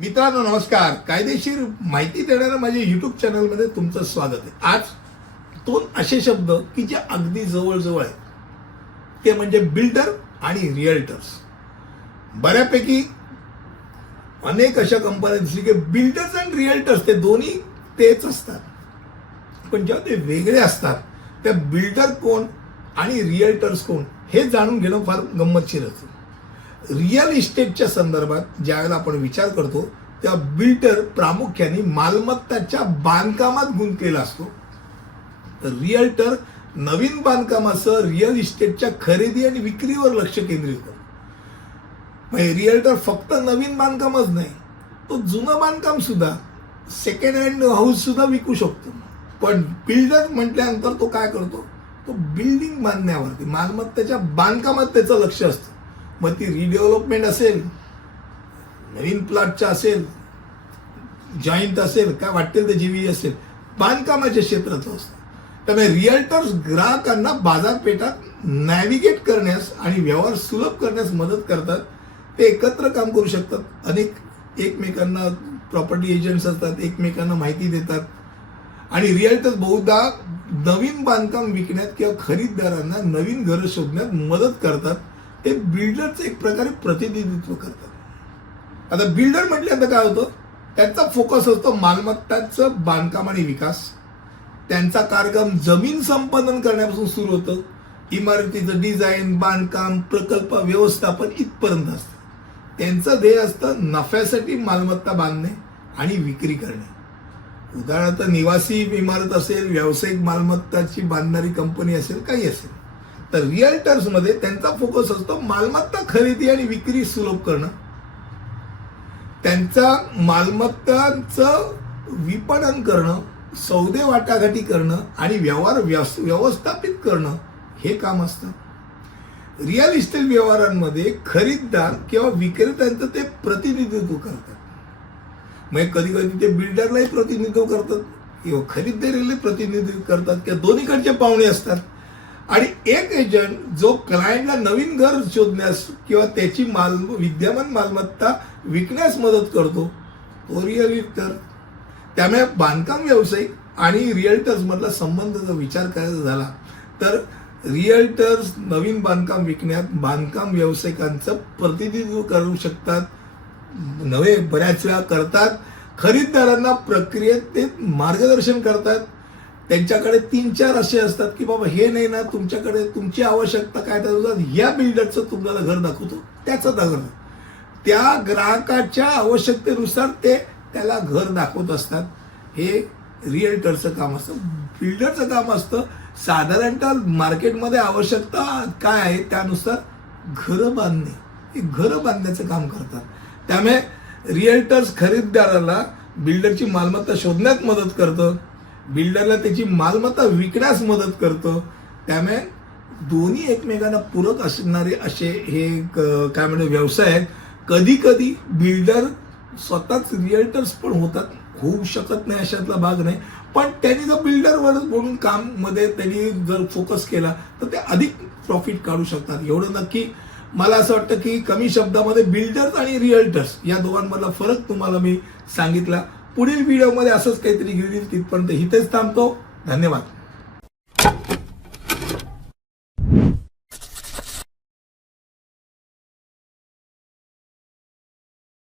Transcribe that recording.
मित्रांनो नमस्कार. कायदेशीर माहिती देणाऱ्या माझ्या युट्यूब चॅनलमध्ये तुमचं स्वागत आहे. आज दोन असे शब्द की जे अगदी जवळजवळ आहेत. ते म्हणजे बिल्डर आणि रिअल्टर्स. बऱ्यापैकी अनेक अशा कंपन्या दिसली की बिल्डर्स अँड रिअल्टर्स ते दोन्ही तेच असतात. पण जेव्हा ते वेगळे असतात त्या बिल्डर कोण आणि रिअल्टर्स कोण हे जाणून घेणं फार गंमतशीर असतं. रिअल इस्टेटच्या संदर्भात ज्यावेळेला आपण विचार करतो त्या बिल्डर प्रामुख्याने मालमत्ताच्या बांधकामात गुंतलेला असतो. तर रिअल्टर नवीन बांधकामासह रिअल इस्टेटच्या खरेदी आणि विक्रीवर लक्ष केंद्रित करतो. म्हणजे रिअल्टर फक्त नवीन बांधकामच नाही तो जुनं बांधकाम सुद्धा सेकंड हँड हाऊस सुद्धा विकू शकतो. पण बिल्डर म्हटल्यानंतर तो काय करतो? तो बिल्डिंग बांधण्यावरती मालमत्तेच्या बांधकामात त्याचं लक्ष असतं. मग ती रिडेव्हलपमेंट असेल नवीन प्लॉटच्या असेल जॉईंट असेल काय वाटेल ते जीवी असेल बांधकामाच्या क्षेत्राचं असतं. त्यामुळे रिअल्टर्स ग्राहकांना बाजारपेठात नॅव्हिगेट करण्यास आणि व्यवहार सुलभ करण्यास मदत करतात. ते एकत्र काम करू शकतात. अनेक एकमेकांना प्रॉपर्टी एजंट्स असतात एकमेकांना माहिती देतात. आणि रिअल्टर्स बहुधा नवीन बांधकाम विकण्यात किंवा खरीददारांना नवीन घरं शोधण्यात मदत करतात. ते बिल्डरचं एक प्रकारे प्रतिनिधित्व करतात. आता बिल्डर म्हटल्यानंतर काय होतं? त्यांचा फोकस असतो मालमत्तांचं बांधकाम आणि विकास. त्यांचा कार्यक्रम जमीन संपादन करण्यापासून सुरू होतं. इमारतीचं डिझाईन बांधकाम प्रकल्प व्यवस्थापन इथपर्यंत असतं. त्यांचं ध्येय असतं नफ्यासाठी मालमत्ता बांधणे आणि विक्री करणे. उदाहरणार्थ निवासी इमारत असेल व्यावसायिक मालमत्ताची बांधणारी कंपनी असेल काही असेल. तर रिअल्टर्समध्ये त्यांचा फोकस असतो मालमत्ता खरेदी आणि विक्री सुलभ करणं. त्यांचा मालमत्तांचं विपणन करणं सौदे वाटाघाटी करणं आणि व्यवहार व्यस व्यवस्थापित करणं हे काम असतं. रिअल इस्टेट व्यवहारांमध्ये खरीददार किंवा विक्रेत्यांचं ते प्रतिनिधित्व करतात. म्हणजे कधी कधी ते बिल्डरलाही प्रतिनिधित्व करतात किंवा खरीददारीला प्रतिनिधित्व करतात किंवा दोन्हीकडचे पाहुणे असतात. आणि एक एजंट जो क्लायंटला नवीन घर शोधण्यास किंवा त्याची माल विद्यमान मालमत्ता विकण्यास मदत करतो तो रिअलिटर त्यामुळे बांधकाम व्यावसायिक आणि रिअल्टर्समधला संबंध जर विचार करायचा झाला तर रिअल्टर्स नवीन बांधकाम विकण्यात बांधकाम व्यावसायिकांचं प्रतिनिधित्व करू शकतात. नवे बऱ्याच वेळा करतात. खरीददारांना प्रक्रियेत ते मार्गदर्शन करतात. त्यांच्याकडे तीन चार असे असतात की बाबा हे नाही ना तुमच्याकडे तुमची आवश्यकता काय तर या बिल्डरचं तुम्हाला घर दाखवतो. त्याचं घर त्या ग्राहकाच्या आवश्यकतेनुसार ते त्याला घर दाखवत असतात. हे रिअल्टरचं काम असतं. बिल्डरचं काम असतं. साधारणतः मार्केटमध्ये आवश्यकता काय आहे त्यानुसार घरं बांधणे. हे घरं बांधण्याचं काम करतात. त्यामुळे रिअल्टर्स खरेदीदाराला बिल्डरची मालमत्ता शोधण्यात मदत करतं. बिल्डरला त्याची मालमत्ता विकण्यास मदत करतं. त्यामुळे दोन्ही एकमेकांना पूरक असणारे असे हे काय म्हणजे व्यवसाय आहेत. कधी कधी बिल्डर स्वतःच रिअल्टर्स पण होतात. होऊ शकत नाही अशातला भाग नाही. पण त्यांनी जर बिल्डरवर म्हणून काममध्ये त्यांनी जर फोकस केला तर ते अधिक प्रॉफिट काढू शकतात. एवढं नक्की मला असं वाटतं की कमी शब्दामध्ये बिल्डर्स आणि रिअल्टर्स या दोघांमधला फरक तुम्हाला मी सांगितला. पुढील व्हिडिओमध्ये असंच काहीतरी घेऊन येईल तिथपर्यंत इथेच थांबतो. धन्यवाद.